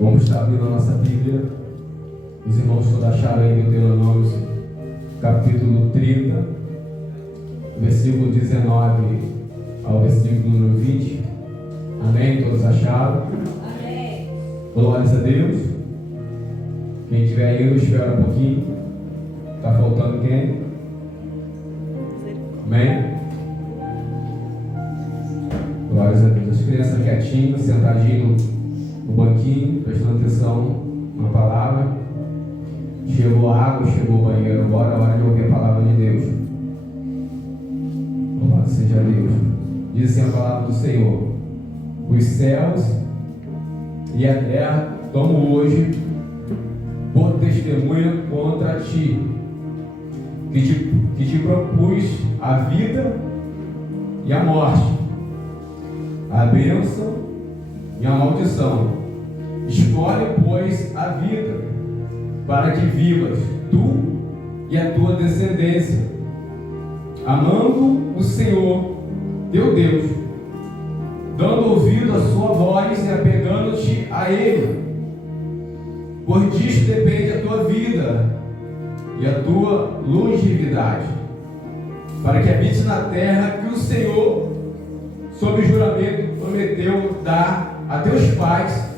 Vamos estar abrindo a nossa Bíblia. Os irmãos todos acharam aí Deuteronômio, capítulo 30, versículo 19 ao versículo número 20. Amém? Todos acharam? Amém. Glórias a Deus. Quem estiver indo, espera um pouquinho. Está faltando quem? Amém? Glórias a Deus. As crianças quietinhas, sentadinhas no banquinho, prestando atenção na palavra. Chegou a água, chegou o banheiro. Agora é a hora de ouvir a palavra de Deus. Louvado seja Deus. Diz assim a palavra do Senhor: os céus e a terra tomo hoje por testemunha contra ti, que te propus a vida e a morte, a bênção e a maldição. Escolhe, pois, a vida, para que vivas tu e a tua descendência, amando o Senhor teu Deus, dando ouvido à sua voz e apegando-te a Ele. Por disto depende a tua vida e a tua longevidade, para que habites na terra que o Senhor, sob juramento, prometeu dar a teus pais,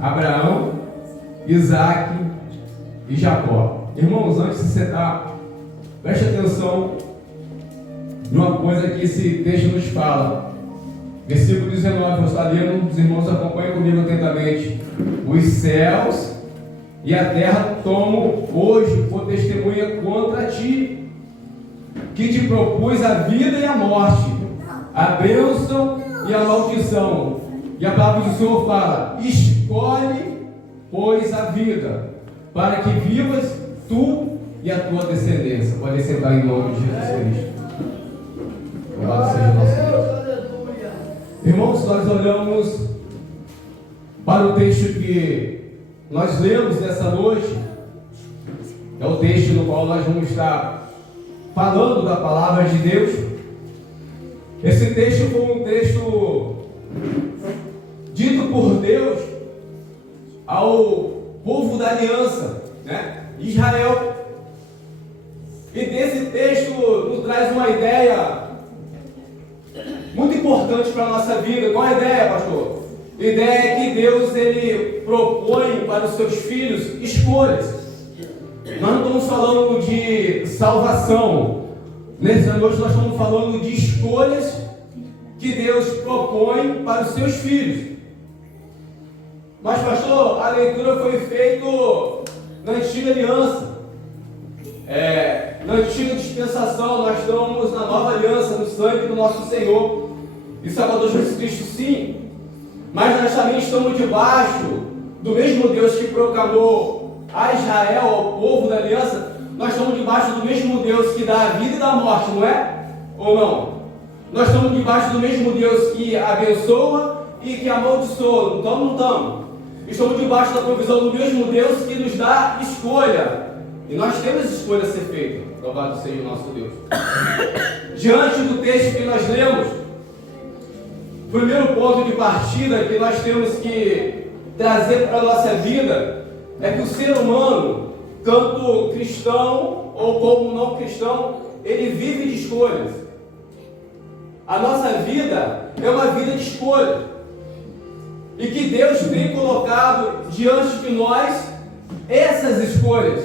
Abraão, Isaque e Jacó. Irmãos, antes de sentar, preste atenção numa coisa que esse texto nos fala. Versículo 19, eu estou lendo, os irmãos acompanhem comigo atentamente. Os céus e a terra tomo hoje por testemunha contra ti, que te propus a vida e a morte, a bênção e a maldição. E a palavra do Senhor fala: escolhe, pois, a vida, para que vivas tu e a tua descendência. Pode sentar em nome de Jesus Cristo. Louvado seja o nosso Deus. Irmãos, nós olhamos para o texto que nós lemos nessa noite. É o texto no qual nós vamos estar falando da palavra de Deus. Esse texto foi um texto dito por Deus ao povo da aliança, Israel. E desse texto nos traz uma ideia muito importante para a nossa vida. Qual é a ideia, pastor? A ideia é que Deus, ele propõe para os seus filhos escolhas. Nós não estamos falando de salvação. Nessa noite nós estamos falando de escolhas que Deus propõe para os seus filhos. Mas, pastor, a leitura foi feita na antiga aliança. Na antiga dispensação. Nós estamos na nova aliança, no sangue do nosso Senhor e Salvador Jesus Cristo, sim. Mas nós também estamos debaixo do mesmo Deus que proclamou a Israel, ao povo da aliança. Nós estamos debaixo do mesmo Deus que dá a vida e dá a morte, não é? Ou não? Nós estamos debaixo do mesmo Deus que abençoa e que amaldiçoa. Não estamos? Não estamos. Estamos debaixo da provisão do mesmo Deus que nos dá escolha. E nós temos escolha a ser feita. Louvado seja o nosso Deus. Diante do texto que nós lemos, o primeiro ponto de partida que nós temos que trazer para a nossa vida é que o ser humano, tanto cristão ou como não cristão, ele vive de escolhas. A nossa vida é uma vida de escolha. E que Deus tem colocado diante de nós essas escolhas,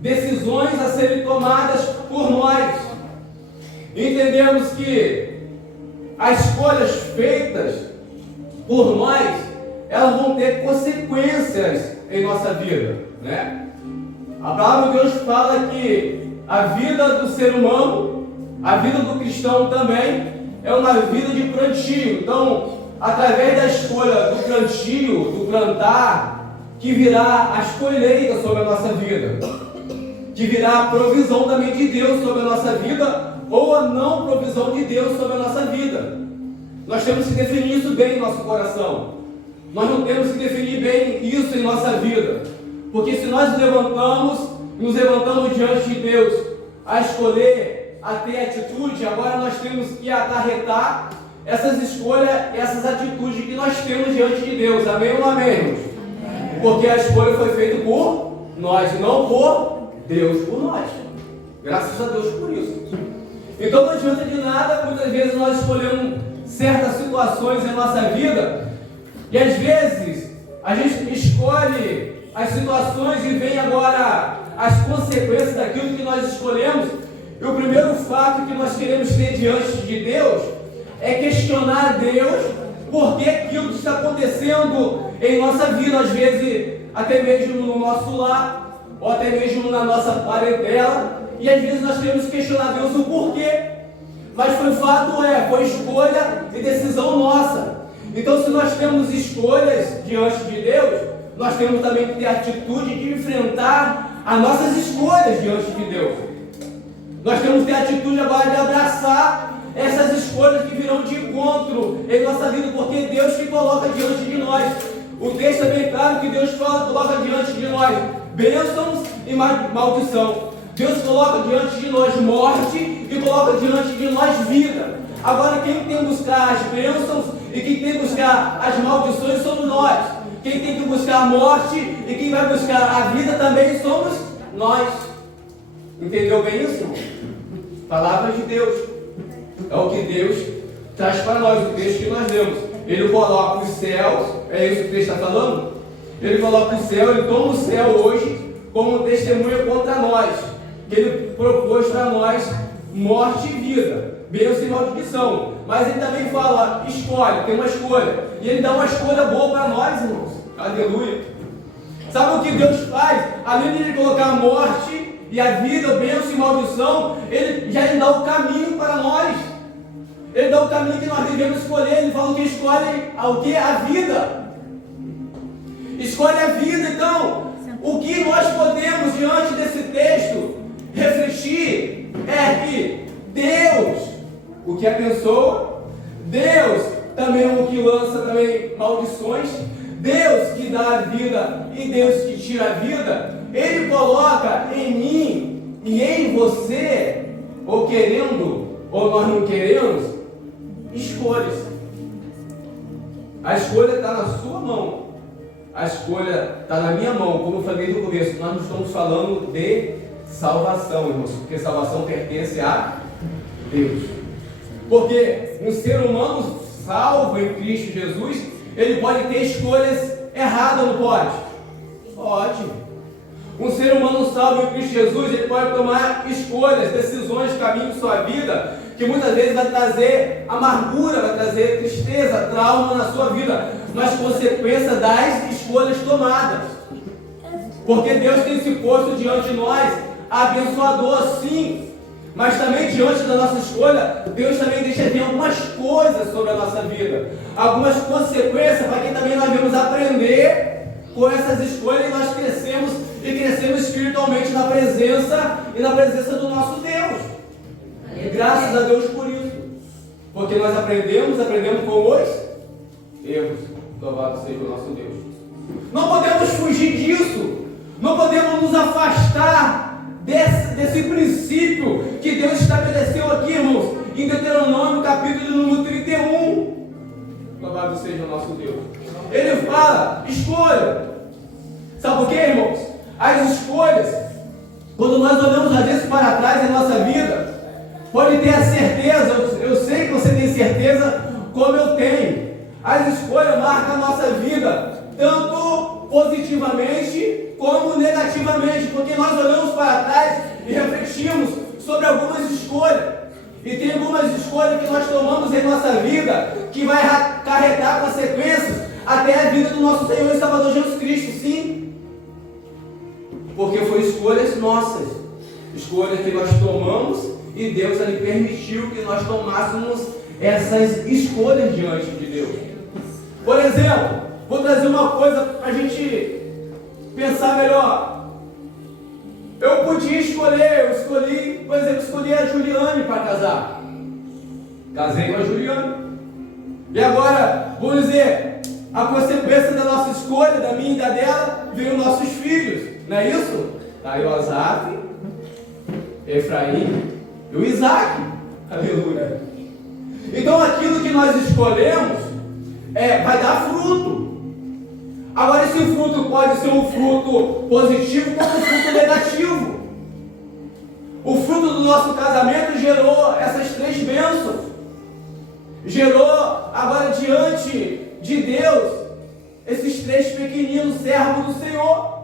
decisões a serem tomadas por nós. Entendemos que as escolhas feitas por nós, elas vão ter consequências em nossa vida, A palavra de Deus fala que a vida do ser humano, a vida do cristão também, é uma vida de plantio. Então, através da escolha do plantio, do plantar, que virá as colheitas sobre a nossa vida, que virá a provisão também de Deus sobre a nossa vida, ou a não provisão de Deus sobre a nossa vida. Nós temos que definir isso bem em nosso coração. Nós não temos que definir bem isso em nossa vida, porque se nós nos levantamos diante de Deus a escolher, a ter atitude, agora nós temos que acarretar essas escolhas, essas atitudes que nós temos diante de Deus. Amém ou não amém, irmãos? Porque a escolha foi feita por nós, não por Deus, por nós. Graças a Deus por isso. Então não adianta de nada, muitas vezes nós escolhemos certas situações em nossa vida, e às vezes a gente escolhe as situações e vem agora as consequências daquilo que nós escolhemos. E o primeiro fato que nós queremos ter diante de Deus é questionar a Deus por que aquilo que está acontecendo em nossa vida, às vezes até mesmo no nosso lar, ou até mesmo na nossa parentela, e às vezes nós queremos questionar a Deus o porquê. Mas foi fato, foi escolha e decisão nossa. Então, se nós temos escolhas diante de Deus, nós temos também que ter a atitude de enfrentar as nossas escolhas diante de Deus. Nós temos que ter a atitude agora de abraçar essas escolhas que virão de encontro em nossa vida, porque Deus que coloca diante de nós. O texto é bem claro que Deus coloca diante de nós bênçãos e maldição. Deus coloca diante de nós morte e coloca diante de nós vida. Agora quem tem que buscar as bênçãos e quem tem que buscar as maldições somos nós. Quem tem que buscar a morte e quem vai buscar a vida também somos nós. Entendeu bem isso? Palavra de Deus. É o que Deus traz para nós, o texto que nós lemos. Ele coloca os céus, é isso que o texto está falando? Ele coloca o céu, ele toma o céu hoje como testemunha contra nós. Que ele propôs para nós morte e vida, bênção e maldição. Mas ele também fala, escolhe, tem uma escolha. E ele dá uma escolha boa para nós, irmãos. Aleluia. Sabe o que Deus faz? Além de ele colocar a morte e a vida, bênção e maldição, ele dá o caminho para nós. Ele dá o caminho que nós devemos escolher. Ele fala que escolhe o que? A vida. Escolhe a vida. Então, o que nós podemos, diante desse texto, refletir é que Deus, o que abençoa, Deus também é o que lança também maldições, Deus que dá a vida e Deus que tira a vida, Ele coloca em mim e em você, ou querendo, ou nós não queremos, escolhas. A escolha está na sua mão, a escolha está na minha mão. Como eu falei no começo, nós não estamos falando de salvação, irmãos, porque salvação pertence a Deus. Porque um ser humano salvo em Cristo Jesus, ele pode ter escolhas erradas, não pode? Pode. Um ser humano salvo em Cristo Jesus, ele pode tomar escolhas, decisões, caminhos em sua vida, que muitas vezes vai trazer amargura, vai trazer tristeza, trauma na sua vida, mas consequência das escolhas tomadas. Porque Deus tem se posto diante de nós abençoador, sim, mas também diante da nossa escolha, Deus também deixa vir algumas coisas sobre a nossa vida, algumas consequências para que também nós devemos aprender com essas escolhas, e nós crescemos espiritualmente na presença do nosso Deus. E graças a Deus por isso, porque nós aprendemos com os erros. Louvado seja o nosso Deus. Não podemos fugir disso, não podemos nos afastar desse princípio que Deus estabeleceu aqui, irmãos, em Deuteronômio capítulo número 31. Louvado seja o nosso Deus. Ele fala, escolha. Sabe por quê, irmãos? As escolhas, quando nós olhamos às vezes para trás em nossa vida, pode ter a certeza, eu sei que você tem certeza, como eu tenho. As escolhas marcam a nossa vida, tanto positivamente como negativamente, porque nós olhamos para trás e refletimos sobre algumas escolhas. E tem algumas escolhas que nós tomamos em nossa vida que vai acarretar consequências até a vida do nosso Senhor e Salvador Jesus Cristo, sim. Porque foi escolhas nossas, escolhas que nós tomamos e Deus ali permitiu que nós tomássemos essas escolhas diante de Deus. Por exemplo, vou trazer uma coisa para a gente pensar melhor. Eu podia escolhi, por exemplo, escolhi a Juliane para casar. Casei com a Juliane. E agora, vamos dizer, a consequência da nossa escolha, da minha e da dela, veio nossos filhos. Não é isso? Está aí o Azaf, Efraim e o Isaac. Aleluia. Então aquilo que nós escolhemos vai dar fruto. Agora, esse fruto pode ser um fruto positivo como um fruto negativo. O fruto do nosso casamento gerou essas 3 bênçãos. Gerou agora diante de Deus esses 3 pequeninos servos do Senhor.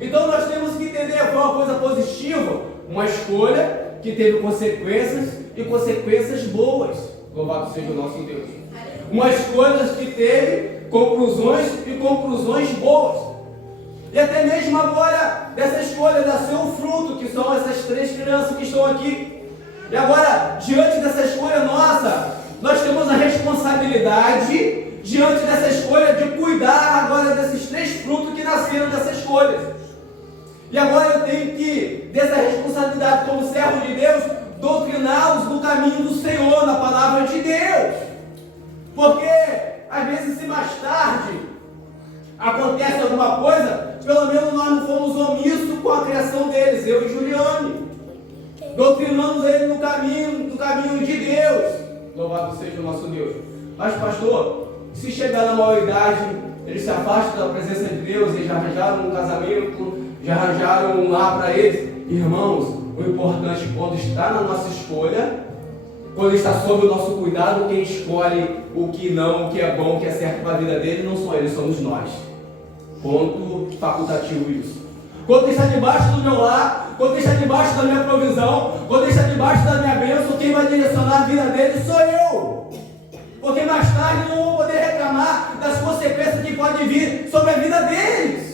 Então nós temos que entender, foi uma coisa positiva, uma escolha que teve consequências e consequências boas. Louvado seja o nosso Deus. Uma escolha que teve conclusões e conclusões boas. E até mesmo agora, dessa escolha nasceu o fruto, que são essas 3 crianças que estão aqui. E agora, diante dessa escolha nossa, nós temos a responsabilidade, diante dessa escolha, de cuidar agora desses 3 frutos que nasceram dessa escolha. E agora eu tenho que, dessa responsabilidade como servo de Deus, doutriná-los no caminho do Senhor, na palavra de Deus. Porque, às vezes, se mais tarde acontece alguma coisa, pelo menos nós não fomos omissos com a criação deles, eu e Juliane. Doutrinamos ele no caminho de Deus. Louvado seja o nosso Deus. Mas, pastor, se chegar na maioridade, eles se afastam da presença de Deus, eles já arranjaram um casamento, já arranjaram um lar para eles. Irmãos, o importante quando está na nossa escolha, quando está sob o nosso cuidado, quem escolhe o que não, o que é bom, o que é certo para a vida dele, não são eles, somos nós. Ponto facultativo isso. Quando está debaixo do meu lar, quando está debaixo da minha provisão, quando está debaixo da minha bênção, quem vai direcionar a vida dele sou eu. Porque mais tarde não vou poder reclamar das consequências que podem vir sobre a vida deles.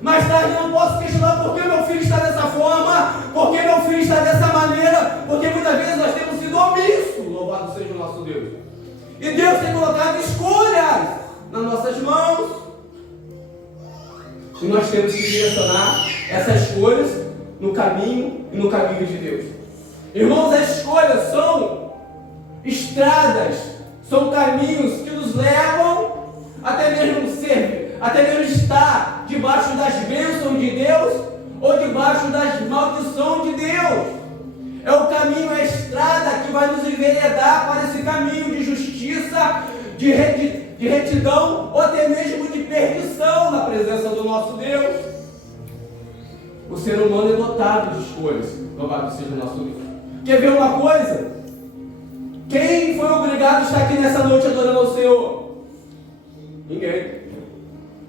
Mais tarde eu não posso questionar por que meu filho está dessa forma, por que meu filho está dessa maneira, porque muitas vezes nós temos sido omissos. Louvado seja o nosso Deus. E Deus tem colocado escolhas nas nossas mãos. E nós temos que direcionar essas escolhas no caminho e no caminho de Deus. Irmãos, as escolhas são estradas, são caminhos que nos levam até mesmo estar debaixo das bênçãos de Deus ou debaixo das maldições de Deus. É o caminho, é a estrada que vai nos enveredar para esse caminho de justiça, de retidão ou até mesmo de perdição na presença do nosso Deus. O ser humano é dotado de escolhas. Louvado seja o nosso Deus. Quer ver uma coisa? Quem foi obrigado a estar aqui nessa noite adorando ao Senhor? Ninguém.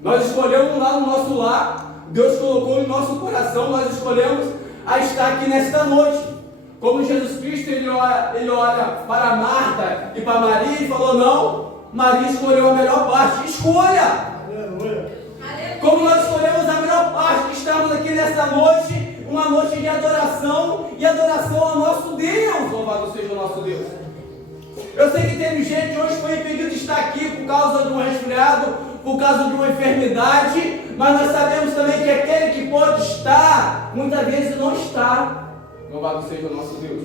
Nós escolhemos lá no nosso lar, Deus colocou no nosso coração, nós escolhemos a estar aqui nesta noite. Como Jesus Cristo, ele olha para Marta e para Maria e falou, não, Maria escolheu a melhor parte. Escolha! Aleluia. Como nós escolhemos a melhor parte, estamos aqui nesta noite, uma noite de adoração e adoração ao nosso Deus. Louvado seja o nosso Deus. Eu sei que teve gente que hoje foi impedido de estar aqui por causa de um resfriado, por causa de uma enfermidade, mas nós sabemos também que aquele que pode estar, muitas vezes não está. Louvado seja o nosso Deus.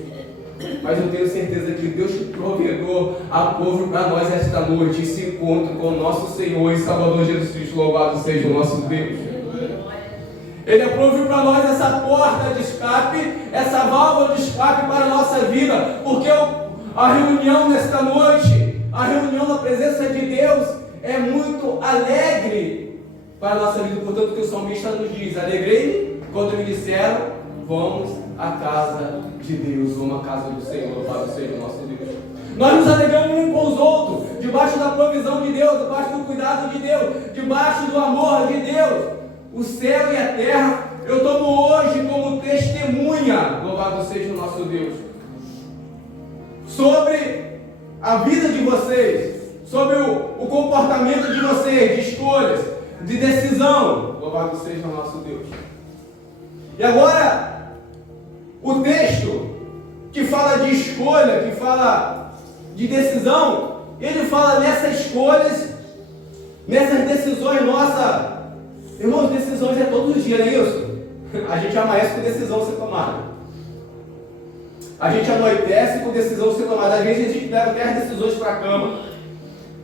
Mas eu tenho certeza que Deus provedor aprove para nós esta noite esse encontro com o nosso Senhor e Salvador Jesus Cristo. Louvado seja o nosso Deus. Ele aprove para nós essa porta de escape, essa válvula de escape para a nossa vida, porque a reunião nesta noite, a reunião na presença de Deus é muito alegre para a nossa vida. Portanto, que o salmista nos diz, alegrei-me quando me disseram, vamos à casa de Deus, vamos à casa do Senhor, louvado seja o nosso Deus. Nós nos alegramos uns com os outros, debaixo da provisão de Deus, debaixo do cuidado de Deus, debaixo do amor de Deus. O céu e a terra, eu tomo hoje como testemunha, louvado seja o nosso Deus, sobre a vida de vocês, sobre o comportamento de vocês, de escolhas, de decisão, louvado seja o nosso Deus. E agora, o texto que fala de escolha, que fala de decisão, ele fala nessas escolhas, nessas decisões nossas. Irmãos, decisões é todos os dias, não é isso? A gente amanhece com decisão ser tomada. A gente anoitece com decisão ser tomada. Às vezes a gente leva até as decisões para a cama.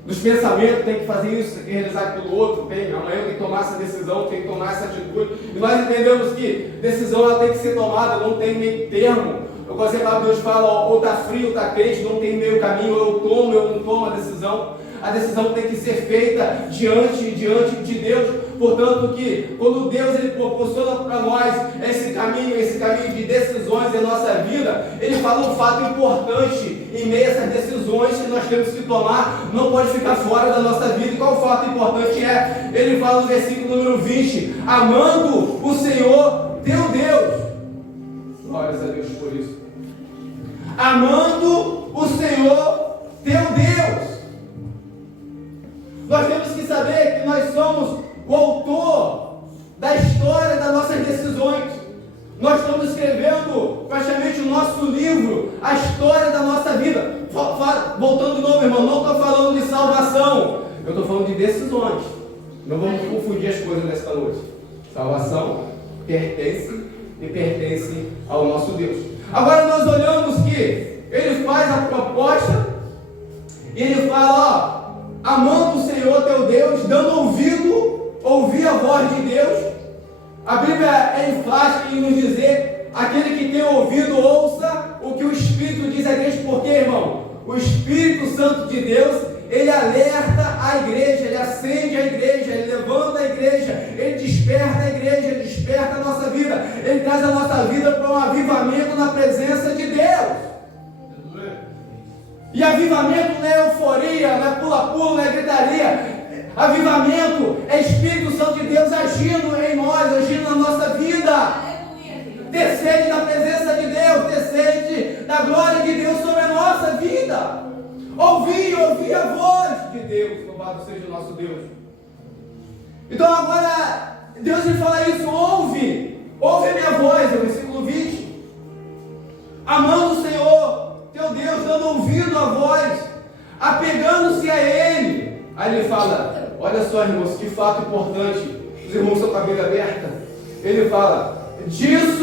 Dos pensamentos, tem que fazer isso, tem que realizar aquilo outro, amanhã eu tenho que tomar essa decisão, tem que tomar essa atitude. E nós entendemos que decisão ela tem que ser tomada, não tem meio termo. Eu gosto de Deus fala, ou está frio ou está quente, não tem meio caminho, eu tomo, eu não tomo a decisão. a decisão tem que ser feita diante de Deus. Portanto, que quando Deus ele proporciona para nós esse caminho de decisões em nossa vida, Ele fala um fato importante em meio a essas decisões que nós temos que tomar, não pode ficar fora da nossa vida. E qual fato importante é? Ele fala no versículo número 20, amando o Senhor teu Deus. Glórias a Deus por isso. Amando o Senhor teu Deus. Nós temos que saber que nós somos o autor da história das nossas decisões. Nós estamos escrevendo praticamente o nosso livro, a história da nossa vida. Voltando de novo, irmão, não estou falando de salvação, eu estou falando de decisões. Não vamos confundir as coisas nesta noite. Salvação pertence ao nosso Deus. Agora nós olhamos que Ele faz a proposta e Ele fala, amando o Senhor teu Deus, dando ouvir a voz de Deus. A Bíblia é enfática em nos dizer, aquele que tem ouvido, ouça o que o Espírito diz à igreja. Por quê, irmão? O Espírito Santo de Deus, ele alerta a igreja, ele acende a igreja, ele levanta a igreja, ele desperta a igreja, ele desperta a nossa vida, ele traz a nossa vida para um avivamento na presença de Deus. E avivamento não é euforia, não é pula-pula, não é gritaria. Avivamento é Espírito Santo de Deus agindo em nós, agindo na nossa vida. Ter sede da presença de Deus, ter sede da glória de Deus sobre a nossa vida. Ouvir a voz de Deus, louvado seja o nosso Deus. Então agora, Deus lhe fala isso, ouve a minha voz, é o versículo 20. Amando o Senhor, teu Deus, dando ouvido à voz, apegando-se a Ele. Aí ele fala, olha só, irmãos, que fato importante, os irmãos estão com a Bíblia aberta. Ele fala, disso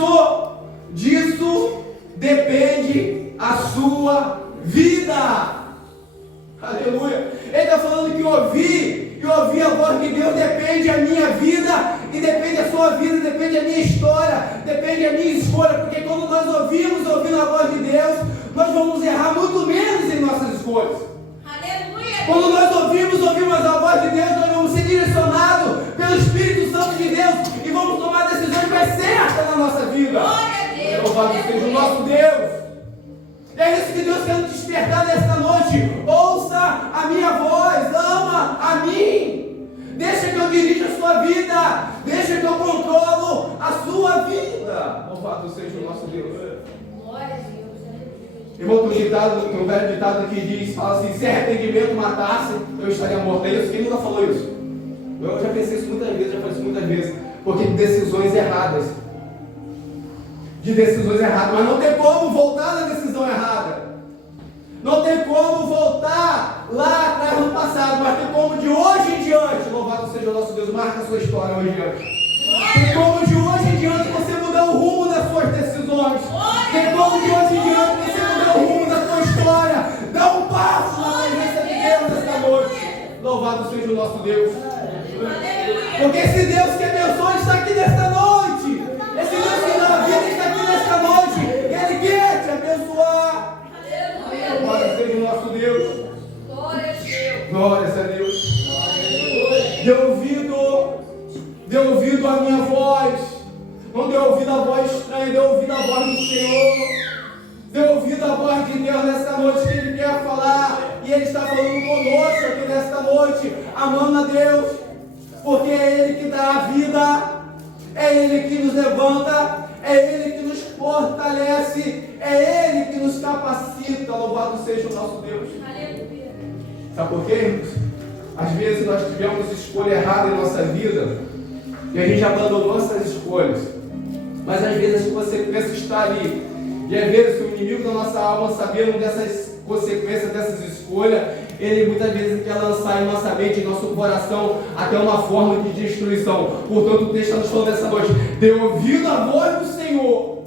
depende a sua vida. Aleluia. Ele está falando que ouvir a voz de Deus depende da minha vida, e depende da sua vida, depende da minha história, depende da minha escolha, porque quando nós ouvindo a voz de Deus, nós vamos errar muito menos em nossas escolhas. Aleluia. Quando nós ouvimos a voz de Deus, nós vamos ser direcionados pelo Espírito Santo de Deus e vamos tomar decisões mais certas na nossa vida. Glória a Deus. Louvado seja o nosso Deus. É isso que Deus quer nos despertar nesta noite. Ouça a minha voz, ama a mim. Deixa que eu dirija a sua vida. Deixa que eu controlo a sua vida. Louvado seja o nosso Deus. Glória a Deus. Irmão, tem um velho ditado que diz, fala assim, se arrependimento matasse, eu estaria morto. É isso? Quem nunca falou isso? Eu já pensei isso muitas vezes, já falei isso muitas vezes. Porque de decisões erradas. Mas não tem como voltar na decisão errada. Não tem como voltar lá atrás no passado, mas tem como de hoje em diante, louvado seja o nosso Deus, marca a sua história hoje em diante. Tem como de hoje em diante você mudar o rumo das suas decisões. Tem como de hoje em diante você mudar o rumo da sua história. Dá um passo na presença de Deus nesta noite. Louvado seja o nosso Deus. Porque esse Deus que abençoa está aqui nesta noite. Esse Deus que dá a vida está aqui nesta noite. Ele quer te abençoar. Glória seja o nosso Deus. Glórias a Deus. Deu ouvido à minha voz. Não deu ouvido à voz estranha, deu ouvido à voz do Senhor. Deu ouvido à voz de Deus nesta noite que Ele quer falar. E Ele está falando conosco aqui nesta noite, amando a Deus. Porque é Ele que dá a vida, é Ele que nos levanta, é Ele que nos fortalece, é Ele que nos capacita. Louvado seja o nosso Deus. Aleluia. Sabe por quê, irmãos? Às vezes nós tivemos escolha errada em nossa vida e a gente abandonou essas escolhas. Mas às vezes as consequências estão ali. E às vezes o inimigo da nossa alma, sabendo dessas consequências, dessas escolhas, ele muitas vezes quer lançar em nossa mente, em nosso coração, até uma forma de destruição. Portanto, o texto está nos falando dessa noite. Dê ouvido à voz do Senhor.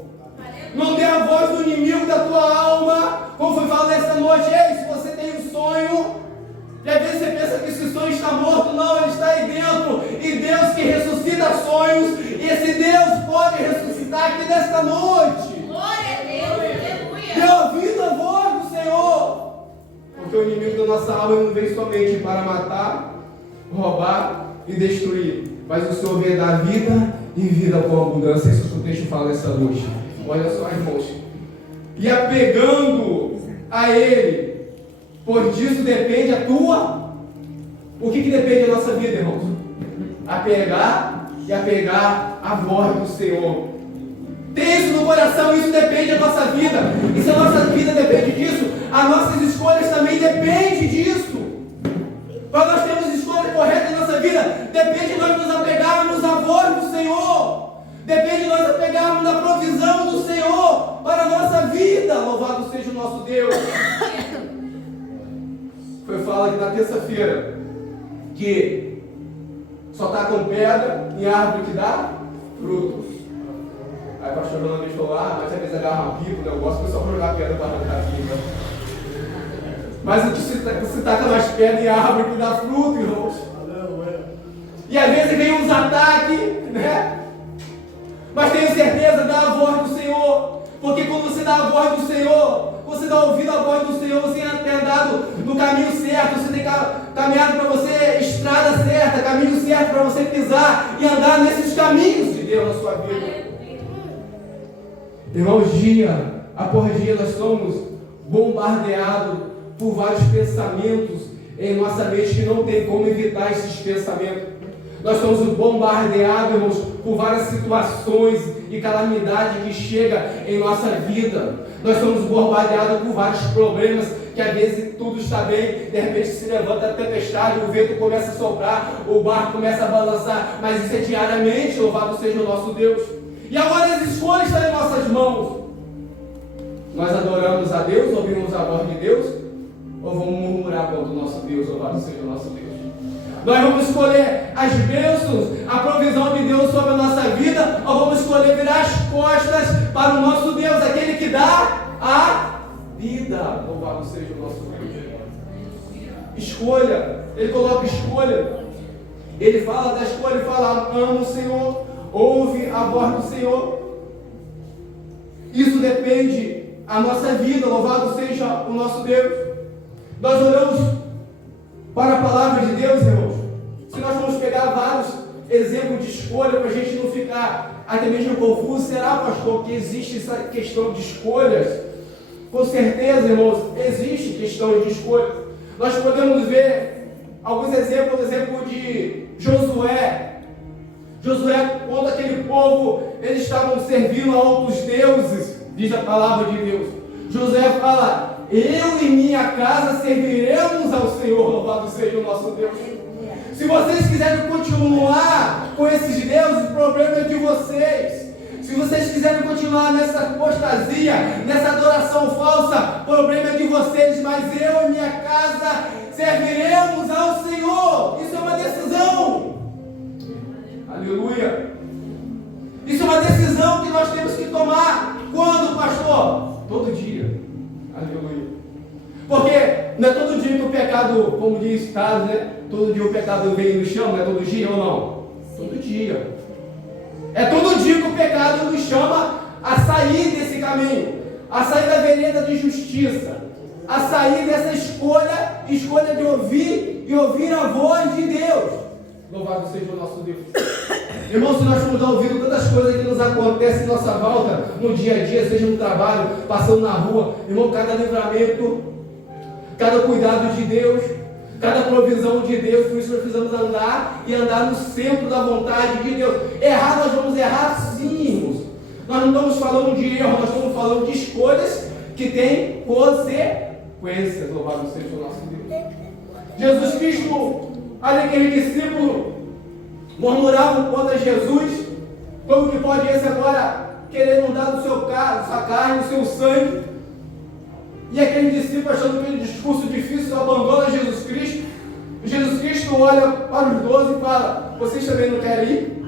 Não dê a voz do inimigo da tua alma. Como foi falado nessa noite, ei, se você tem um sonho, e às vezes você pensa que esse sonho está morto, não, ele está aí dentro. E Deus que ressuscita sonhos, e esse Deus pode ressuscitar aqui nesta noite. Glória a Deus. Aleluia. Dê ouvido à voz do Senhor. Porque o inimigo da nossa alma não veio somente para matar, roubar e destruir, mas o Senhor veio dar vida e vida com abundância. Isso que o texto fala essa noite. Olha só, irmãos. E apegando a Ele, pois disso depende a tua. O que depende da nossa vida, irmãos? Apegar a voz do Senhor. Tem isso no coração, isso depende da nossa vida. E se a nossa vida depende disso, as nossas escolhas também dependem disso. Para nós termos escolha correta em nossa vida, depende de nós nos apegarmos à voz do Senhor. Depende de nós apegarmos na provisão do Senhor para a nossa vida. Louvado seja o nosso Deus. Foi falado aqui na terça-feira que só está com pedra em árvore que dá frutos. Aí o pastor Ronaldo falou, mas às vezes agarra uma pipa, eu gosto, foi só para jogar pedra para arrancar a pipa. Mas o que se taca mais pedra em árvore que dá fruto, irmãos. E às vezes vem uns ataques, né? Mas tenho certeza, dá a voz do Senhor. Porque quando você dá a voz do Senhor, você dá ouvido à voz do Senhor, você tem andado no caminho certo, você tem caminhado para você estrada certa, caminho certo para você pisar e andar nesses caminhos de Deus na sua vida. Irmãos, dia após dia nós somos bombardeados por vários pensamentos em nossa mente que não tem como evitar esses pensamentos. Nós somos bombardeados, irmãos, por várias situações e calamidades que chegam em nossa vida. Nós somos bombardeados por vários problemas que às vezes tudo está bem, de repente se levanta a tempestade, o vento começa a soprar, o barco começa a balançar, mas isso é diariamente, louvado seja o nosso Deus. E agora as escolhas estão em nossas mãos. Nós adoramos a Deus, ouvimos a voz de Deus, ou vamos murmurar contra o nosso Deus, louvado seja o nosso Deus. Nós vamos escolher as bênçãos, a provisão de Deus sobre a nossa vida, ou vamos escolher virar as costas para o nosso Deus, aquele que dá a vida. Louvado seja o nosso Deus. Escolha, ele coloca escolha. Ele fala da escolha, ele fala, ama o Senhor, ouve a voz do Senhor. Isso depende da nossa vida, louvado seja o nosso Deus. Nós olhamos para a palavra de Deus, irmãos. Se nós vamos pegar vários exemplos de escolha para a gente não ficar até mesmo confuso, será, pastor, que existe essa questão de escolhas? Com certeza, irmãos, existe questão de escolha. Nós podemos ver alguns exemplos, por exemplo de Josué. Josué, quando aquele povo, eles estavam servindo a outros deuses, diz a palavra de Deus. Josué fala, eu e minha casa serviremos ao Senhor, louvado seja o nosso Deus. Se vocês quiserem continuar com esses deuses, o problema é de vocês. Se vocês quiserem continuar nessa apostasia, nessa adoração falsa, o problema é de vocês, mas eu e minha casa serviremos ao Senhor. Isso é uma decisão. Aleluia. Isso é uma decisão que nós temos que tomar. Quando, pastor? Todo dia. Aleluia. Porque não é todo dia que o pecado, como diz Carlos, né? Todo dia o pecado vem no chão, não é todo dia ou não? Todo dia. É todo dia que o pecado nos chama a sair desse caminho, a sair da vereda de justiça, a sair dessa escolha de ouvir e ouvir a voz de Deus. Louvado seja o nosso Deus. Irmãos, se nós formos ouvindo tantas coisas que nos acontecem em nossa volta, no dia a dia, seja no trabalho, passando na rua, irmão, cada livramento, cada cuidado de Deus, cada provisão de Deus, por isso nós precisamos andar e andar no centro da vontade de Deus. Errar, nós vamos errar sim, irmãos. Nós não estamos falando de erro, nós estamos falando de escolhas que têm consequências. Louvado seja o nosso Deus. Jesus Cristo, olha aquele discípulo, murmuravam contra Jesus. Como que pode esse agora querer mudar do seu sua carne, do seu sangue? E aquele discípulo, achando aquele discurso difícil, abandona Jesus Cristo. Jesus Cristo olha para os 12 e fala, vocês também não querem ir?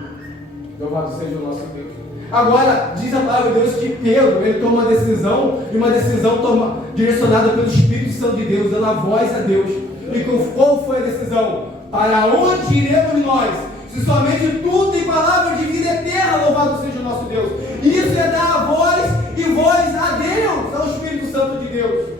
Louvado seja o nosso Deus. Agora, diz a palavra de Deus que Pedro, ele toma uma decisão, e uma decisão direcionada pelo Espírito Santo de Deus, dando a voz a Deus. E qual foi a decisão? Para onde iremos nós? Se somente tu tem palavra de vida eterna, louvado seja o nosso Deus. Isso é dar a voz e voz a Deus, ao Espírito Santo de Deus.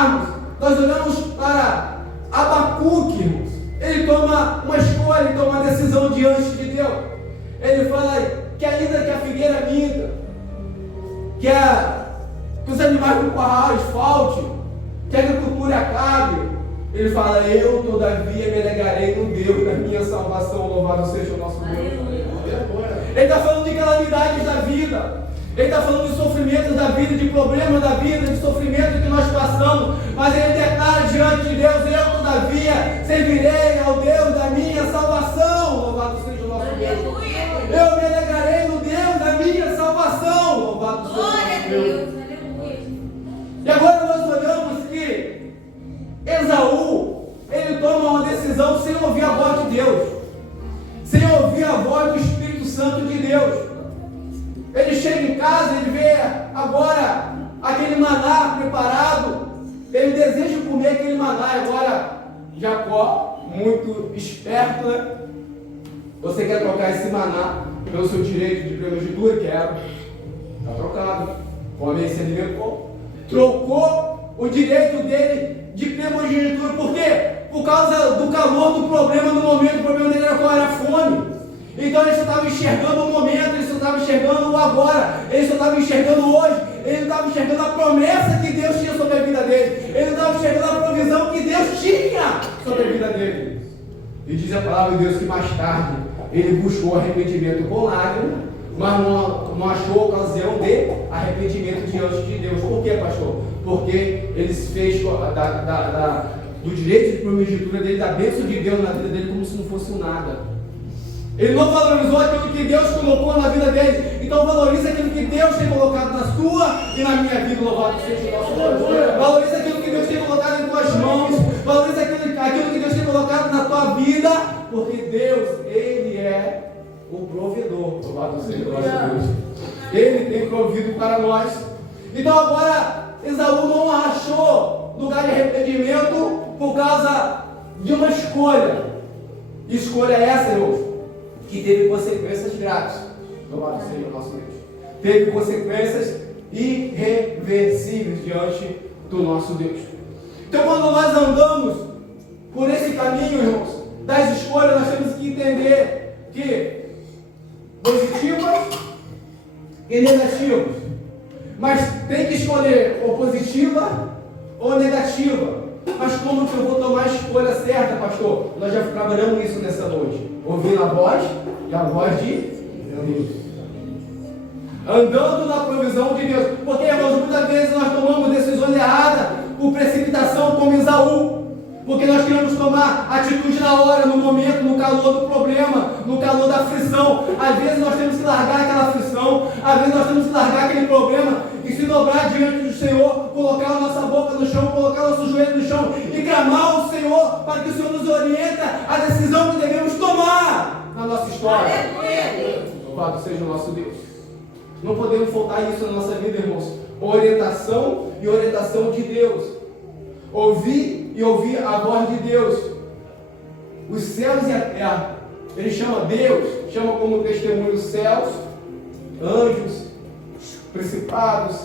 terminarmos, nós olhamos para Abacuque, irmãos. Ele toma uma escolha, ele toma uma decisão diante de Deus. Ele fala que ainda que a figueira minta, que os animais do currais faltem, que a agricultura acabe, ele fala: eu todavia me alegrarei no Deus da minha salvação, louvado seja o nosso Deus. Ele está falando de calamidades da vida, ele está falando de sofrimentos da vida, de problemas da vida, de sofrimento que nós passamos, mas ele declara diante de Deus: eu todavia servirei ao Deus da minha salvação, louvado seja o nosso Deus. Eu me alegrarei no Deus da minha salvação, louvado seja o nosso Deus. E agora nós olhamos que Esaú, ele toma uma decisão sem ouvir a voz de Deus, sem ouvir a voz do Espírito Santo de Deus. Ele chega em casa, ele vê agora aquele maná preparado, ele deseja comer aquele maná. E agora Jacó, muito esperto, né? Você quer trocar esse maná pelo seu direito de primogenitura? Quero. Está trocado. O homem se alimentou, trocou o direito dele de primogenitura. Por quê? Por causa do calor do problema no momento. O problema dele era qual? Era a fome. Então ele só estava enxergando o momento, ele só estava enxergando o agora, ele só estava enxergando hoje, ele não estava enxergando a promessa que Deus tinha sobre a vida dele, ele não estava enxergando a provisão que Deus tinha sobre a vida dele. E diz a palavra de Deus que mais tarde ele buscou arrependimento com lágrimas, mas não achou ocasião de arrependimento diante de Deus. Por quê, pastor? Porque ele se fez do direito de primogenitura dele, da bênção de Deus na vida dele, como se não fosse nada. Ele não valorizou aquilo que Deus colocou na vida dele. Então valorize aquilo que Deus tem colocado na sua e na minha vida. Louvado seja o nosso Deus. Valorize aquilo que Deus tem colocado em tuas mãos. Valorize aquilo que Deus tem colocado na tua vida. Porque Deus, Ele é o provedor. Louvado seja o nosso Deus. Ele tem provido para nós. Então agora Esaú não achou lugar de arrependimento por causa de uma escolha. Escolha essa, irmãos, que teve consequências graves. Louvado seja o nosso Deus. Teve consequências irreversíveis diante do nosso Deus. Então, quando nós andamos por esse caminho, irmãos, das escolhas, nós temos que entender que positivas e negativas. Mas tem que escolher ou positiva ou negativa. Mas como que eu vou tomar a escolha certa, pastor? Nós já trabalhamos isso nessa noite. Ouvindo a voz e a voz de Deus. Andando na provisão de Deus. Porque, irmãos, muitas vezes nós tomamos decisões erradas por precipitação, como Esaú. Porque nós queremos tomar atitude na hora, no momento, no calor do problema, no calor da aflição. Às vezes nós temos que largar aquela aflição, às vezes nós temos que largar aquele problema e se dobrar diante do Senhor, colocar a nossa boca no chão, colocar o nosso joelho no chão e clamar ao Senhor para que o Senhor nos oriente a decisão que devemos tomar na nossa história. Louvado seja o nosso Deus. Não podemos faltar isso na nossa vida, irmãos. Orientação e orientação de Deus. Ouvir e ouvir a voz de Deus. Os céus e a terra. Ele chama Deus, chama como testemunho os céus, anjos, principados,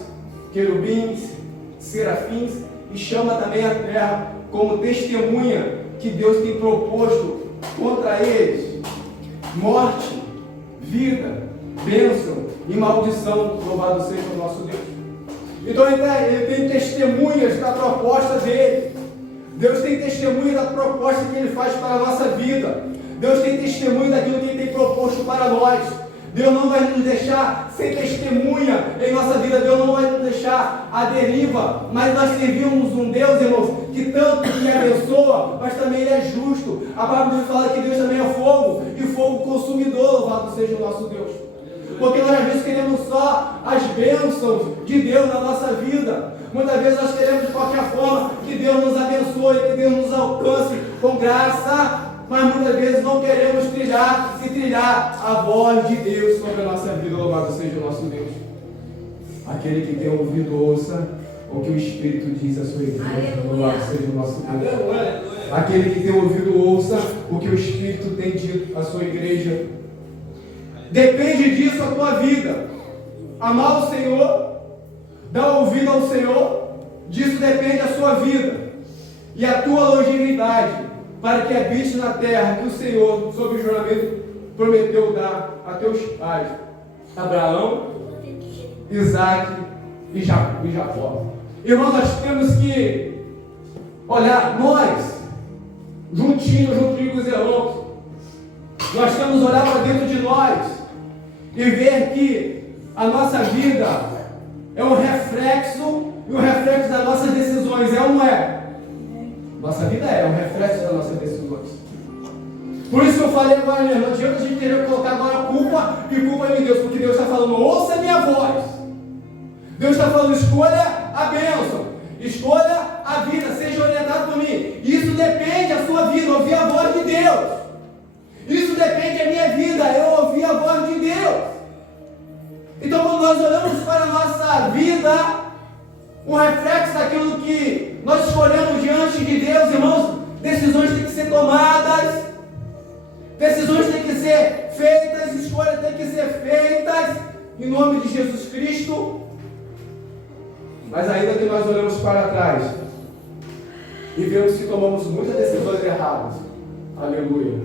querubins, serafins, e chama também a terra como testemunha que Deus tem proposto contra eles: morte, vida, bênção e maldição. Louvado seja o nosso Deus. Então ele tem testemunhas da proposta dele. Deus tem testemunha da proposta que Ele faz para a nossa vida. Deus tem testemunha daquilo que Ele tem proposto para nós. Deus não vai nos deixar sem testemunha em nossa vida. Deus não vai nos deixar à deriva. Mas nós servimos um Deus, irmãos, que tanto me abençoa, mas também Ele é justo. A Bíblia fala que Deus também é fogo, e fogo consumidor. Louvado seja o nosso Deus. Porque nós às vezes queremos só as bênçãos de Deus na nossa vida. Muitas vezes nós queremos de qualquer forma que Deus nos abençoe, que Deus nos alcance com graça, mas muitas vezes não queremos trilhar a voz de Deus sobre a nossa vida. Louvado seja o nosso Deus. Aquele que tem ouvido, ouça o que o Espírito diz à sua igreja. Louvado seja o nosso Deus. Aquele que tem ouvido, ouça o que o Espírito tem dito à sua igreja. Depende disso a tua vida. Amar o Senhor, dar ouvido ao Senhor Disso depende a sua vida e a tua longevidade, para que habite na terra que o Senhor, sob o juramento, prometeu dar a teus pais, Abraão, Isaque e Jacó. Irmão, nós temos que olhar, nós, juntinhos com os irmãos, nós temos que olhar para dentro de nós e ver que a nossa vida é um reflexo das nossas decisões, é ou não é? Nossa vida é um reflexo das nossas decisões. Por isso que eu falei agora, não adianta a gente querer colocar agora culpa em Deus, porque Deus está falando, ouça a minha voz. Deus está falando, escolha a bênção, escolha a vida, seja orientado por mim. Isso depende da sua vida, ouvir a voz de Deus. Isso depende da minha vida, eu ouvir a voz de Deus. Então, quando nós olhamos para a nossa vida, um reflexo daquilo que nós escolhemos diante de Deus, irmãos, decisões têm que ser tomadas, decisões têm que ser feitas, escolhas têm que ser feitas, em nome de Jesus Cristo. Mas ainda que nós olhamos para trás e vemos que tomamos muitas decisões erradas, aleluia.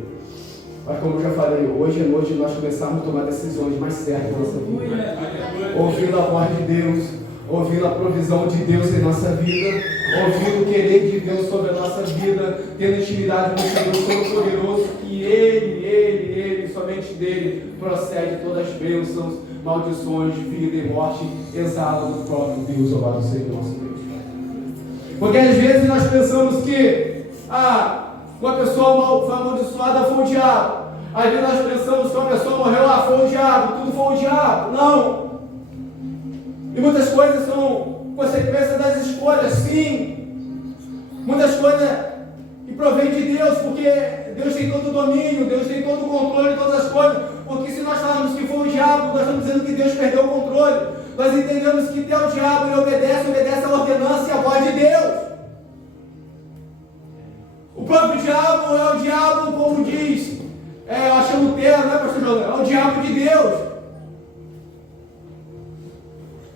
Mas como eu já falei, hoje é noite nós começarmos a tomar decisões mais certas na nossa vida, ouvindo a voz de Deus, ouvindo a provisão de Deus em nossa vida, ouvindo o querer de Deus sobre a nossa vida, tendo intimidade com o Senhor Todo-Poderoso, que Ele, somente dele, procede todas as bênçãos, maldições, vida e morte, exala do próprio Deus, louvado seja o nosso Deus. Porque às vezes nós pensamos que uma pessoa foi amaldiçoada foi o diabo. Às vezes nós pensamos que uma pessoa morreu, foi o diabo, tudo foi o diabo. Não. E muitas coisas são consequência das escolhas, sim. Muitas coisas que provém de Deus, porque Deus tem todo o domínio, Deus tem todo o controle de todas as coisas. Porque se nós falarmos que foi o diabo, nós estamos dizendo que Deus perdeu o controle. Nós entendemos que até o diabo ele obedece a ordenança e a voz de Deus. O próprio diabo é o diabo, como diz, eu acho Lutero, né, pastor João? É o diabo de Deus.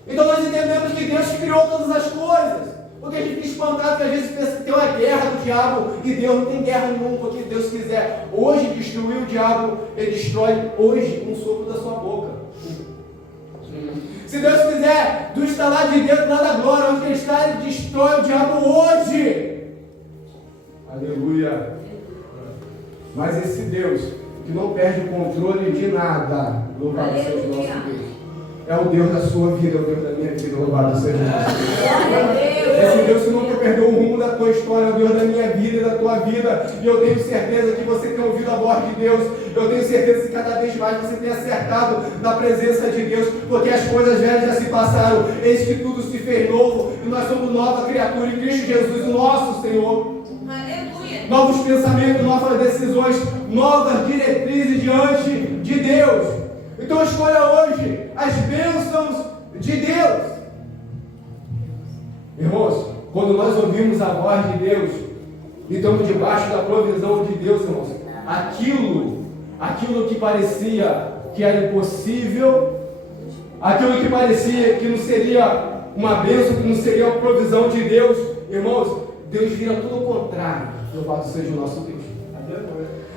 Então nós entendemos que Deus criou todas as coisas. Porque a gente fica espantado que às vezes pensa que tem uma guerra do diabo e Deus não tem guerra nenhuma, porque Deus quiser hoje destruir o diabo, Ele destrói hoje com um sopro da sua boca. Se Deus quiser, do estalar de Deus lá da glória, onde Ele está, Ele destrói o diabo hoje. Aleluia. Mas esse Deus que não perde o controle de nada, louvado seja o nosso Deus. É o Deus da sua vida, é o Deus da minha vida, louvado seja o nosso Deus. Esse Deus que nunca perdeu o rumo da tua história, é o Deus da minha vida e da tua vida. E eu tenho certeza que você tem ouvido a voz de Deus. Eu tenho certeza que cada vez mais você tem acertado na presença de Deus, porque as coisas velhas já se passaram, eis que tudo se fez novo, e nós somos nova criatura em Cristo Jesus, o nosso Senhor. Aleluia. Novos pensamentos, novas decisões, novas diretrizes diante de Deus. Então escolha hoje as bênçãos de Deus. Irmãos, quando nós ouvimos a voz de Deus e estamos debaixo da provisão de Deus, irmãos, aquilo que parecia que era impossível, aquilo que parecia que não seria uma bênção, que não seria uma provisão de Deus, irmãos, Deus vira tudo ao contrário. Louvado seja o nosso Deus.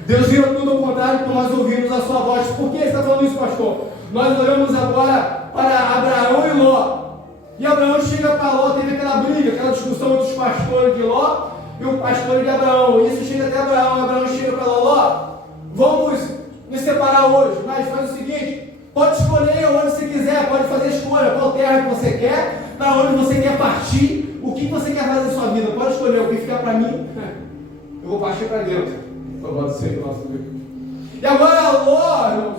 Deus vira tudo ao contrário quando nós ouvimos a sua voz. Por que você está falando isso, pastor? Nós olhamos agora para Abraão e Ló. E Abraão chega para Ló, teve aquela briga, aquela discussão entre os pastores de Ló e o pastor de Abraão. Isso chega até Abraão. Abraão chega para Ló, vamos nos separar hoje, mas faz o seguinte, pode escolher onde você quiser, pode fazer escolha, qual terra que você quer, para onde você quer partir, o que você quer fazer na sua vida, pode escolher, o que ficar para mim, eu vou partir para Deus. Louvado seja o nosso Deus. E agora Ló, irmãos,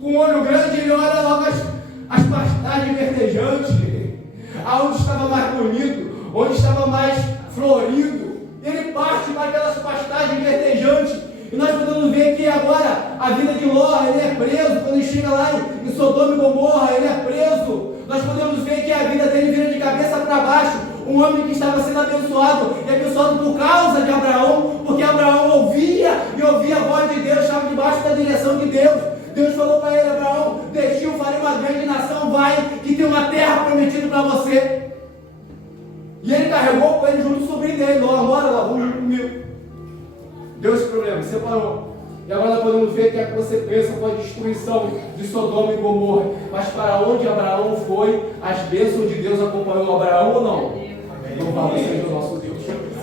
com um olho grande, ele olha logo as pastagens verdejantes, aonde estava mais bonito, onde estava mais florido. Ele parte para aquelas pastagens verdejantes. E nós podemos ver que agora a vida de Ló, ele é preso. Quando ele chega lá em Sodoma e Gomorra, ele é preso. Nós podemos ver que a vida dele vira de cabeça para baixo. Um homem que estava sendo abençoado, e abençoado por causa de Abraão, porque Abraão ouvia a voz de Deus, estava debaixo da direção de Deus. Deus falou para ele, Abraão, de ti eu farei uma grande nação, vai, que tem uma terra prometida para você. E ele carregou com ele junto o sobrinho dele. Bora lá, vamos junto comigo. Deu esse problema, separou. E agora nós podemos ver que a consequência foi a destruição de Sodoma e Gomorra. Mas para onde Abraão foi, as bênçãos de Deus acompanhou Abraão ou não? Louvado seja o nosso Deus.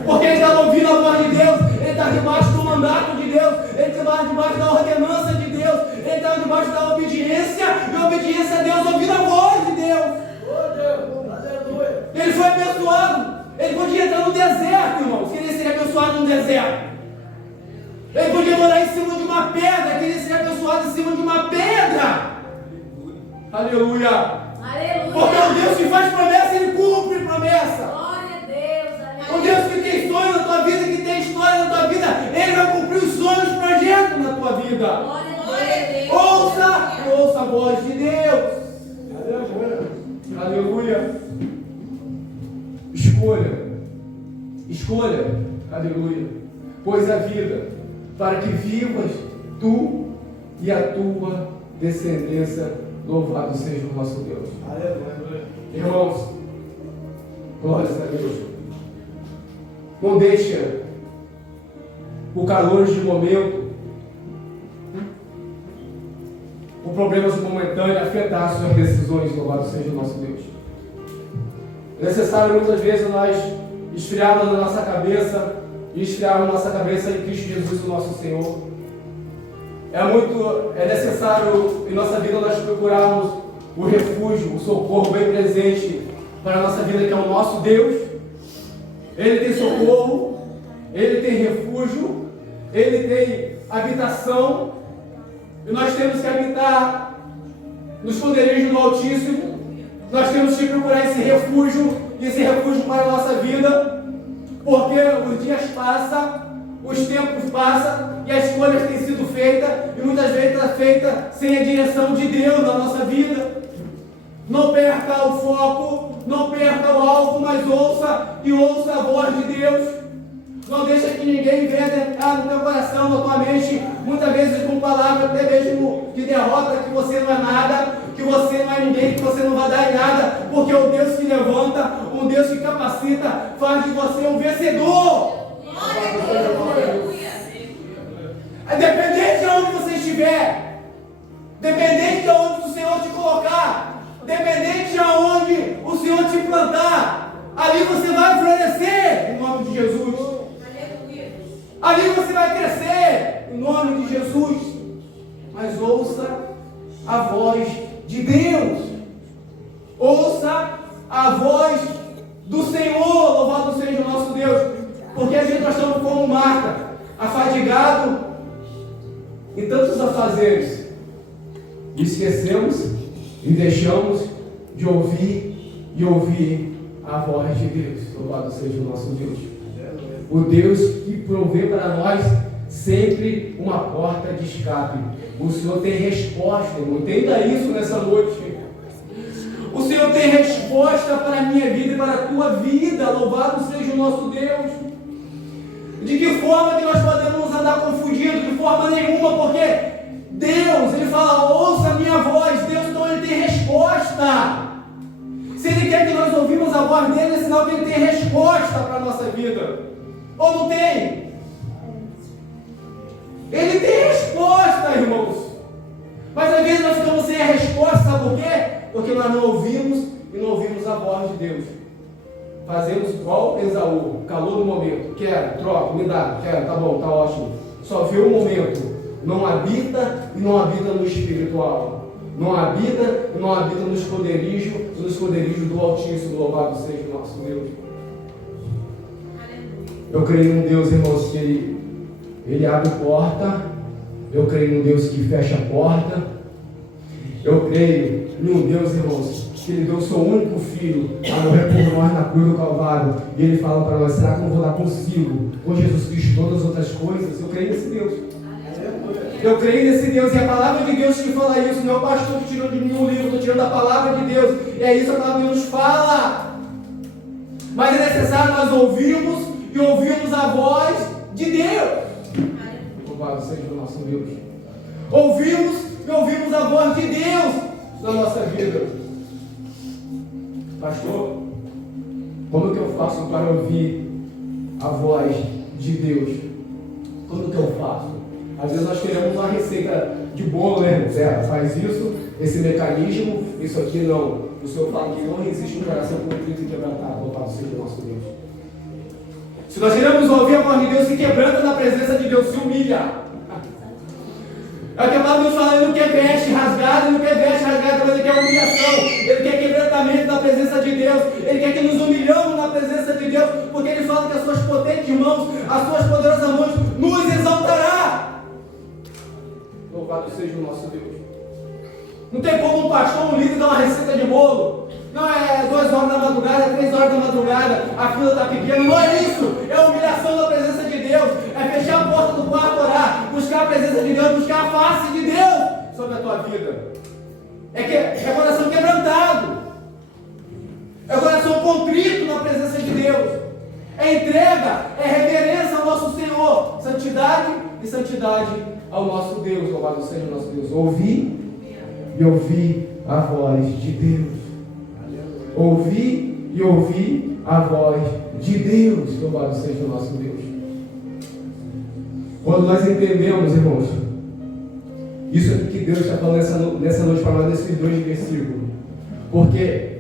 Porque ele está ouvindo a voz de Deus, ele está debaixo do mandato de Deus, ele está debaixo da ordenança de Deus, ele está debaixo da obediência, e a obediência a Deus, ouvindo a voz de Deus. Ele foi abençoado. Ele podia entrar no deserto, irmãos, que ele seria abençoado no deserto. Ele podia morar em cima de uma pedra, que ele seria abençoado em cima de uma pedra. Aleluia. Aleluia. Porque o Deus que faz promessa, ele cumpre promessa. Glória a Deus. O Deus que tem sonho na tua vida, que tem história na tua vida, ele vai cumprir os sonhos, os projetos na tua vida. Glória a Deus. Ouça a voz de Deus. Aleluia. Escolha, aleluia, pois a vida, para que vivas tu e a tua descendência, louvado seja o nosso Deus. Aleluia. Irmãos, glórias a Deus. Não deixa o calor de momento, o problemas momentâneos afetar as suas decisões, louvado seja o nosso Deus. É necessário muitas vezes nós esfriarmos a nossa cabeça e esfriarmos a nossa cabeça em Cristo Jesus, o nosso Senhor. É necessário em nossa vida nós procurarmos o refúgio, o socorro bem presente para a nossa vida, que é o nosso Deus. Ele tem socorro, ele tem refúgio, ele tem habitação, e nós temos que habitar nos esconderijos do Altíssimo. Nós temos que procurar esse refúgio para a nossa vida, porque os dias passam, os tempos passam, e as escolhas têm sido feitas, e muitas vezes está feita sem a direção de Deus na nossa vida. Não perca o foco, não perca o alvo, mas ouça a voz de Deus. Não deixa que ninguém venha entrar no teu coração, na tua mente, muitas vezes com palavras até mesmo de derrota, que você não é nada, que você não é ninguém, que você não vai dar em nada, porque o Deus que levanta, um Deus que capacita, faz de você um vencedor. Independente de onde você estiver, independente de onde o Senhor te colocar, independente de onde o Senhor te plantar, ali você vai florescer em nome de Jesus. Ali você vai crescer em nome de Jesus. Mas ouça a voz de Deus. Ouça a voz do Senhor. Louvado seja o nosso Deus. Porque a gente nós estamos como Marta, afadigado em tantos afazeres. Esquecemos e deixamos de ouvir a voz de Deus. Louvado seja o nosso Deus. O Deus que provê para nós sempre uma porta de escape. O Senhor tem resposta, irmão. Entenda isso nessa noite. O Senhor tem resposta para a minha vida e para a tua vida. Louvado seja o nosso Deus. De que forma que nós podemos andar confundidos? De forma nenhuma, porque Deus, Ele fala, ouça a minha voz. Deus, então, Ele tem resposta. Se Ele quer que nós ouvimos a voz dEle, é sinal que Ele tem resposta para a nossa vida. Ou não tem? Ele tem resposta, irmãos. Mas às vezes nós ficamos sem a resposta, sabe por quê? Porque nós não ouvimos e não ouvimos a voz de Deus. Fazemos igual Esaú, calor no momento. Quero, troca, me dá, quero, tá bom, tá ótimo. Só vê o momento. Não habita e não habita no espiritual. Não habita e não habita no esconderijo do Altíssimo. Louvado seja o nosso Deus. Eu creio num Deus, irmãos, que Ele abre porta. Eu creio num Deus que fecha a porta. Eu creio num Deus, irmãos, que Ele deu o seu único filho a morrer por nós na cruz do Calvário. E Ele fala para nós, será que eu não vou dar consigo com Jesus Cristo todas as outras coisas? Eu creio nesse Deus. Eu creio nesse Deus. E a palavra de Deus que fala isso. Não é o pastor que tirou de mim um livro, estou tirando a palavra de Deus. E é isso que a palavra de Deus fala. Mas é necessário nós ouvirmos e ouvimos a voz de Deus. Louvado seja o nosso Deus. Ouvimos e ouvimos a voz de Deus na nossa vida. Pastor, Como que eu faço para ouvir a voz de Deus? Como que eu faço? Às vezes nós queremos uma receita de bolo, né? Faz isso, esse mecanismo, isso aqui não. O Senhor fala que não existe um coração contrito e quebrantado. Louvado seja o nosso Deus. Se nós queremos ouvir a voz de Deus, se quebranta na presença de Deus, se humilha. É o que a palavra de Deus fala, ele não quer veste rasgada, ele não quer veste rasgada, mas ele quer humilhação, ele quer quebrantamento na presença de Deus, ele quer que nos humilhamos na presença de Deus, porque ele fala que as suas potentes mãos, as suas poderosas mãos, nos exaltará. Louvado seja o nosso Deus. Não tem como um pastor, um líder dar uma receita de bolo. Não é 2 horas da madrugada, 3 horas da madrugada, a fila está pequena. Não é isso. É humilhação na presença de Deus. É fechar a porta do quarto, orar, buscar a presença de Deus, buscar a face de Deus sobre a tua vida. É coração quebrantado. É coração contrito na presença de Deus. É entrega, é reverência ao nosso Senhor. Santidade e santidade ao nosso Deus. Louvado seja o nosso Deus. Ouvir e ouvir a voz de Deus. Ouvir e ouvir a voz de Deus. Louvado seja o nosso Deus. Quando nós entendemos, irmãos, isso aqui que Deus está falando nessa noite para nós, nesses 2 versículos, porque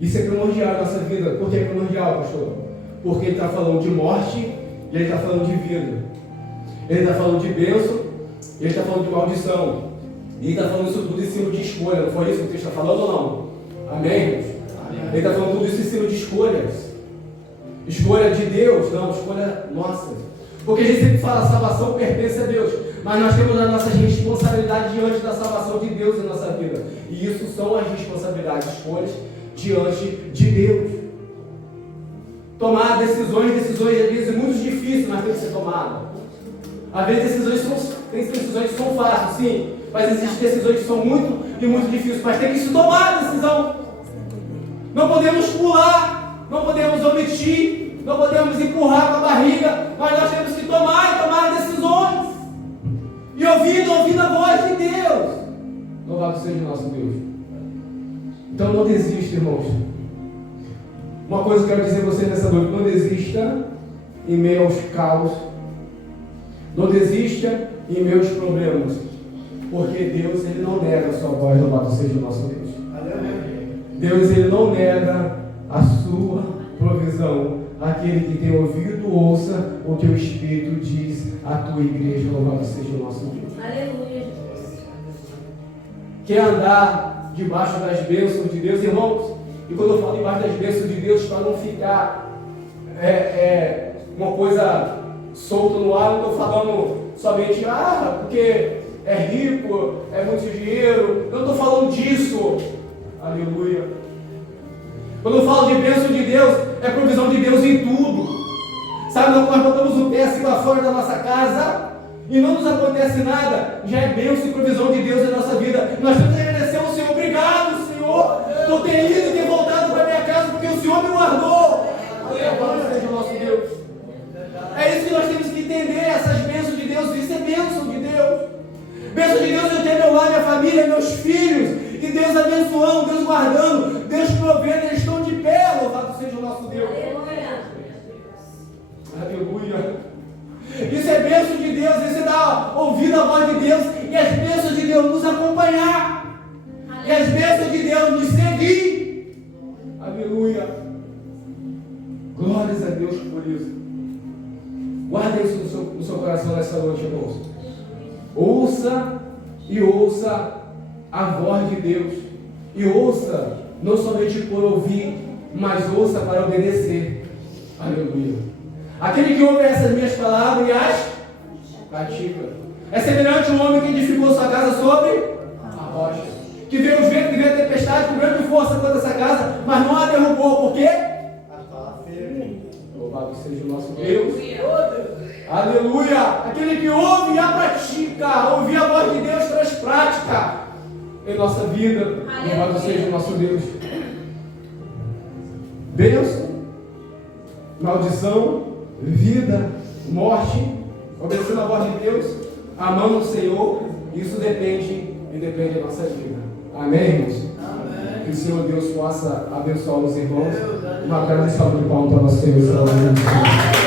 isso é primordial na nossa vida. Por que é primordial, pastor? Porque ele está falando de morte e ele está falando de vida. Ele está falando de bênção e ele está falando de maldição. E ele está falando isso tudo em cima de escolha. Não foi isso que o texto está falando ou não? Amém, irmãos? Ele está falando tudo isso em cima de escolhas. Escolha de Deus, não, escolha nossa. Porque a gente sempre fala, a salvação pertence a Deus. Mas nós temos as nossas responsabilidades diante da salvação de Deus em nossa vida. E isso são as responsabilidades, escolhas diante de Deus. Tomar decisões às vezes muito difíceis, mas tem que ser tomada. Às vezes tem decisões que são fáceis, sim. Mas existem decisões que são muito difíceis. Mas tem que se tomar a decisão. Não podemos pular, não podemos omitir, não podemos empurrar com a barriga, mas nós temos que tomar decisões. E ouvindo a voz de Deus. Louvado seja o nosso Deus. Então não desista, irmãos. Uma coisa que eu quero dizer a você nessa noite: não desista em meio aos caos. Não desista em meio aos problemas. Porque Deus, ele não nega a sua voz. Louvado seja o nosso Deus. Deus, ele não nega a sua provisão. Aquele que tem ouvido, ouça o que o Espírito diz à tua igreja. Louvado seja o nosso Deus. Aleluia. Quer andar debaixo das bênçãos de Deus, irmãos? E quando eu falo debaixo das bênçãos de Deus, para não ficar uma coisa solta no ar, não estou falando somente, porque é rico, é muito dinheiro. Eu não estou falando disso. Aleluia. Quando eu falo de bênção de Deus, é provisão de Deus em tudo. Sabe, nós botamos o pé assim para fora da nossa casa e não nos acontece nada, já é bênção e provisão de Deus na nossa vida. Nós temos que agradecer ao Senhor. Obrigado, Senhor, por ter ido e ter voltado para minha casa, porque o Senhor me guardou. Louvado seja o nosso Deus. É isso que nós temos que entender, essas bênçãos de Deus. Isso é bênção de Deus. Bênção de Deus, eu tenho meu lar, minha família, meus filhos. E Deus abençoando, Deus guardando, Deus provendo, eles estão de pé. Louvado seja o nosso Deus. Aleluia. Isso é bênção de Deus. Isso é dar ouvido à voz de Deus e as bênçãos de Deus nos acompanhar. E as bênçãos de Deus nos seguir. Aleluia. Glórias a Deus por isso. Guarda isso no seu coração nessa noite, irmãos. Ouça e ouça a voz de Deus. E ouça, não somente por ouvir, mas ouça para obedecer. Aleluia. Aquele que ouve essas minhas palavras e as pratica é semelhante a um homem que edificou sua casa sobre a rocha, que veio os ventos, que veio a tempestade com grande força contra essa casa, mas não a derrubou. Por quê? Louvado seja o nosso Deus. Aleluia. Aquele que ouve e a pratica. Ouvir a voz de Deus traz prática em nossa vida. Louvado seja o nosso Deus. Bênção, maldição, vida, morte, obedecendo a voz de Deus, amando o Senhor. Isso depende da nossa vida. Amém, irmãos? Amém. Que o Senhor Deus possa abençoar os irmãos. Uma grande salva de palmas para nosso Senhor e Salvador Jesus Cristo.